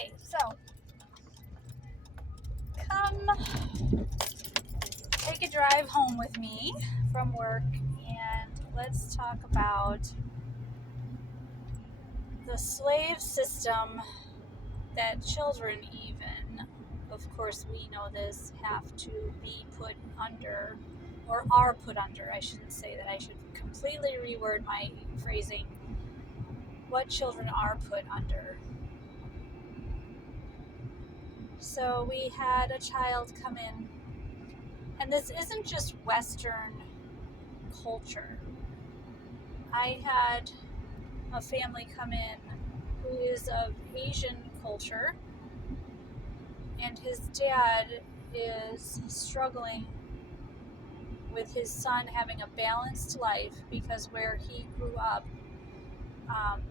Okay, so come take a drive home with me from work and let's talk about the slave system that children, even, of course, we know this, have to be put under, or are put under. I shouldn't say that. I should completely reword my phrasing. What children are put under. So we had a child come in, and this isn't just Western culture. I had a family come in who is of Asian culture, and his dad is struggling with his son having a balanced life because where he grew up, um,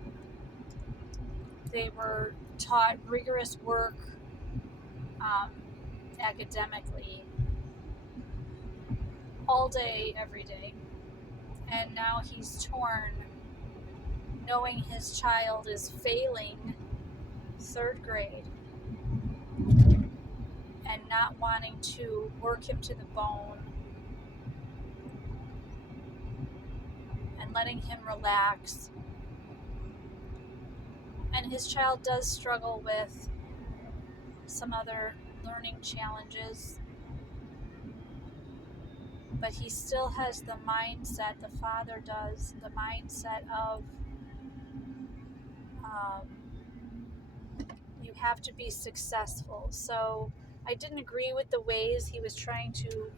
they were taught rigorous work um, academically all day, every day. And now he's torn knowing his child is failing third grade and not wanting to work him to the bone and letting him relax. And his child does struggle with some other learning challenges, but he still has the mindset, the father does, the mindset of um, you have to be successful. So I didn't agree with the ways he was trying to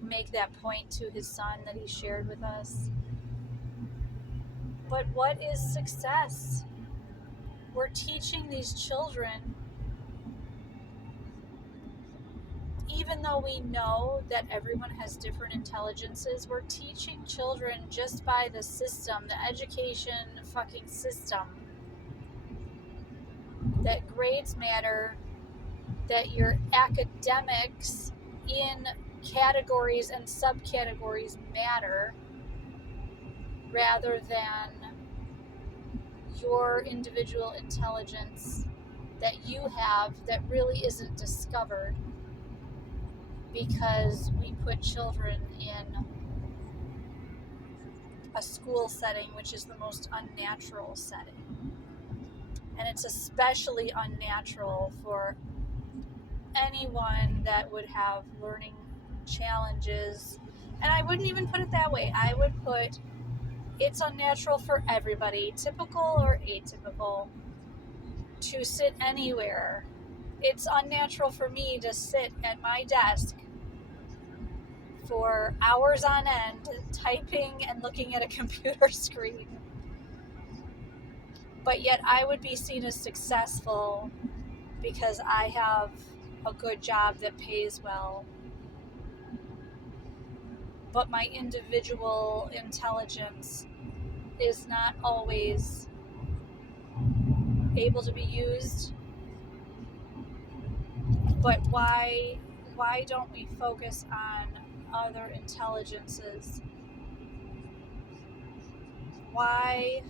make that point to his son that he shared with us. But what is success? We're teaching these children, even though we know that everyone has different intelligences, we're teaching children just by the system, the education fucking system, that grades matter, that your academics in categories and subcategories matter, rather than your individual intelligence that you have that really isn't discovered because we put children in a school setting, which is the most unnatural setting. And it's especially unnatural for anyone that would have learning challenges. And I wouldn't even put it that way. I would put it's unnatural for everybody, typical or atypical, to sit anywhere. It's unnatural for me to sit at my desk for hours on end typing and looking at a computer screen. But yet I would be seen as successful because I have a good job that pays well. But my individual intelligence is not always able to be used. But why don't we focus on other intelligences? Why?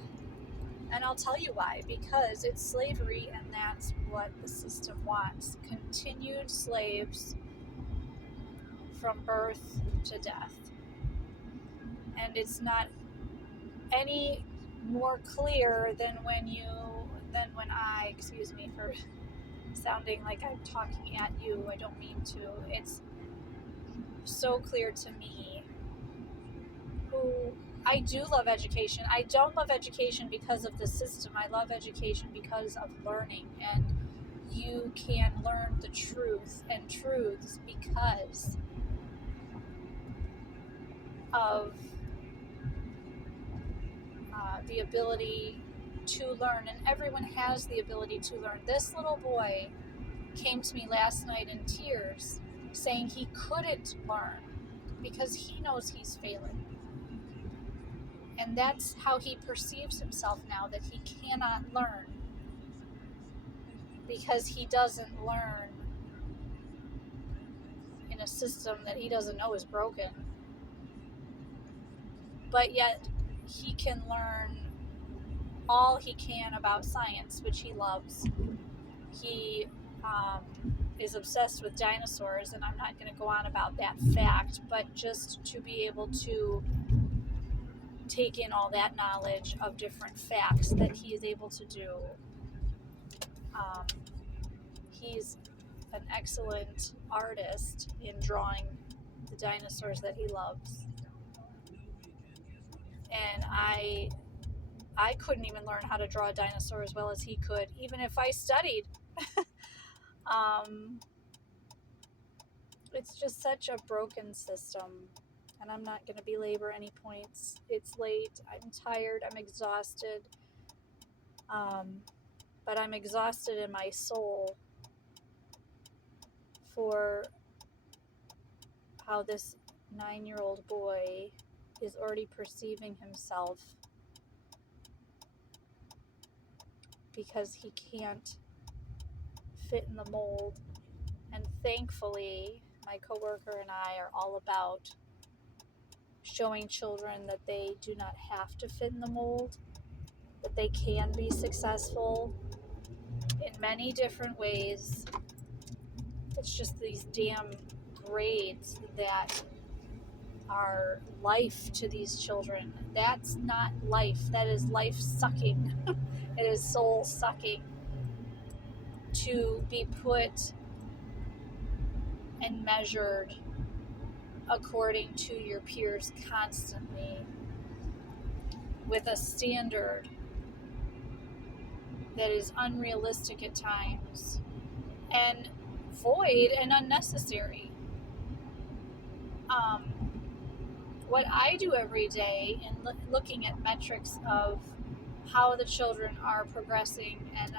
And I'll tell you why. Because it's slavery, and that's what the system wants. Continued slaves from birth to death. And it's not any more clear than when I, excuse me for sounding like I'm talking at you, I don't mean to. It's so clear to me who I do love education. I don't love education because of the system. I love education because of learning, and you can learn the truth and truths because of the ability to learn, and everyone has the ability to learn. This little boy came to me last night in tears saying he couldn't learn because he knows he's failing. And that's how he perceives himself now, that he cannot learn because he doesn't learn in a system that he doesn't know is broken. But yet he can learn all he can about science, which he loves. he is obsessed with dinosaurs, and I'm not going to go on about that fact, but just to be able to take in all that knowledge of different facts that he is able to do. He's an excellent artist in drawing the dinosaurs that he loves. And I couldn't even learn how to draw a dinosaur as well as he could, even if I studied. It's just such a broken system, and I'm not going to belabor any points. It's late. I'm tired. I'm exhausted. But I'm exhausted in my soul for how this 9-year-old boy is already perceiving himself because he can't fit in the mold. And thankfully, my coworker and I are all about showing children that they do not have to fit in the mold, that they can be successful in many different ways. It's just these damn grades that are life to these children. That's not life. That is life sucking. It is soul sucking to be put and measured according to your peers constantly with a standard that is unrealistic at times and void and unnecessary. What I do every day in looking at metrics of how the children are progressing and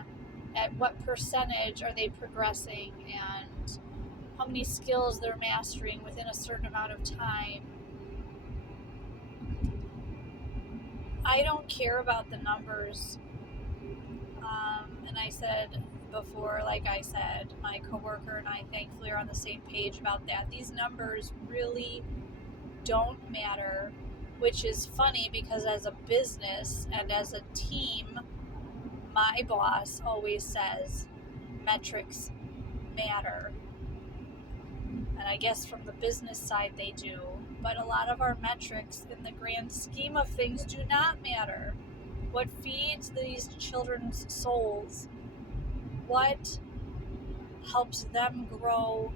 at what percentage are they progressing and how many skills they're mastering within a certain amount of time. I don't care about the numbers. And I said before, like I said, my coworker and I thankfully are on the same page about that. These numbers really don't matter, which is funny because as a business and as a team, my boss always says metrics matter. And I guess from the business side they do, but a lot of our metrics in the grand scheme of things do not matter. What feeds these children's souls? What helps them grow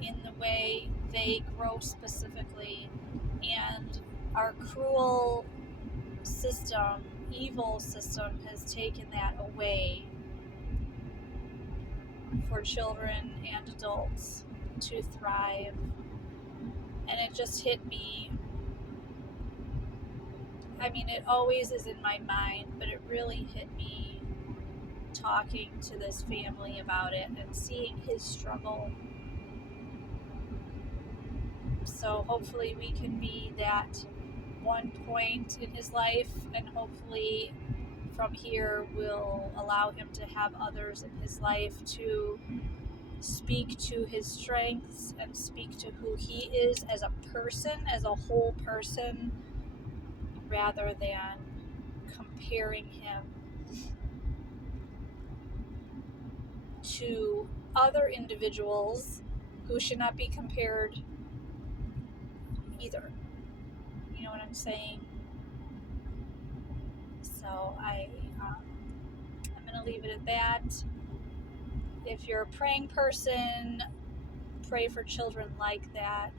in the way they grow specifically? And our cruel system, evil system, has taken that away for children and adults to thrive. And it just hit me. I mean, it always is in my mind, but it really hit me talking to this family about it and seeing his struggle. So hopefully we can be that one point in his life, and hopefully from here we'll allow him to have others in his life to speak to his strengths and speak to who he is as a person, as a whole person, rather than comparing him to other individuals who should not be compared either. You know what I'm saying? So I'm going to leave it at that. If you're a praying person, pray for children like that.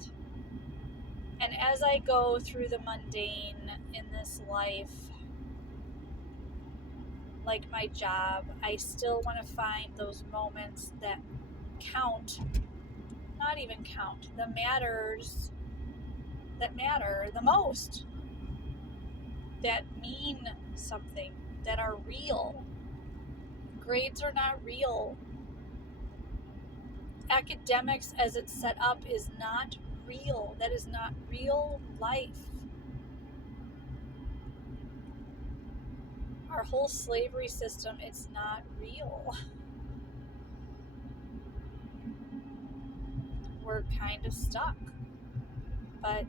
And as I go through the mundane in this life, like my job, I still want to find those moments that count, not even count, the matters that matter the most, that mean something, that are real. Grades are not real. Academics as it's set up is not real. That is not real life. Our whole slavery system, it's not real. We're kind of stuck. But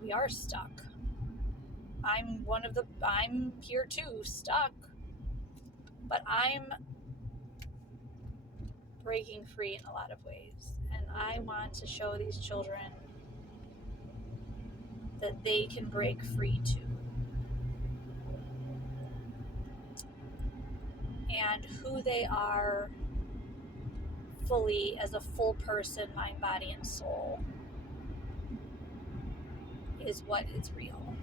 we are stuck. I'm here too, stuck. But I'm breaking free in a lot of ways. And I want to show these children that they can break free too. And who they are fully as a full person, mind, body, and soul is what is real.